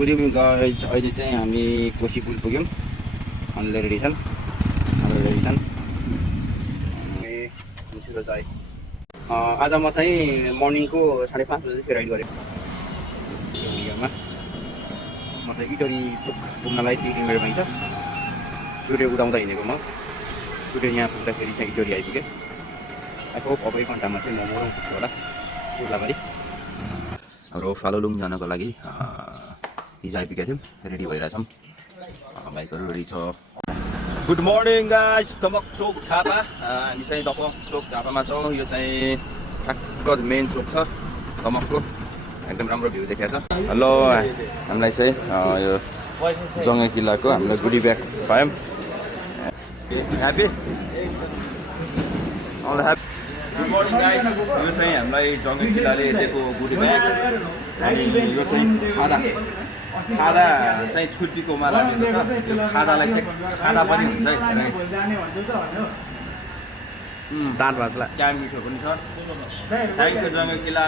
Good evening guys. अहिले चाहिँ हामी कोशी पुल पुग्यौँ। अनले रेडी छन्, हाम्रो रेडी छन्। आज म चाहिँ मर्निङको 5:30 बजे राइड गरेँ। म चाहिँ इटरी चोक पुग्नलाई 3 किलोमिटर भइन्छ। टुडे उडाउँदा हिँडेको म। टुडे यहाँ पुग्दाखेरि चाहिँ इटरी आइपुगेँ। आई होप अब 1 घन्टामा चाहिँ म मोरङ पुग्छु होला उर्लाबारी। हाम्रो फालुलुङ जानको लागि हिजो आइपुगेका थियौँ, रेडी भइरहेछौँ। बाइकहरू रेडी छ। Good morning guys. Damak chowk Jhapa. हामी चाहिँ दमक चोक झापामा छौँ। यो चाहिँ ठ्याक्क मेन चोक छ दमकको। एकदम राम्रो भ्यू देखाएको छ। हेलो, हामीलाई चाहिँ यो जङ्गे किल्लाको हामीलाई गुडी ब्याग पायौँ। Happy good morning guys. यो चाहिँ हामीलाई जङ्गे किल्लाले दिएको गुडी ब्याग। अनि यो चाहिँ खादा चाहिँ छुर्पीको माला दिएको छ। यो खादालाई चाहिँ खादा पनि हुन्छ है, दाँत भाँच्ला क्या मिठो पनि छ। थ्याङ्क यू जङ्गे किल्ला।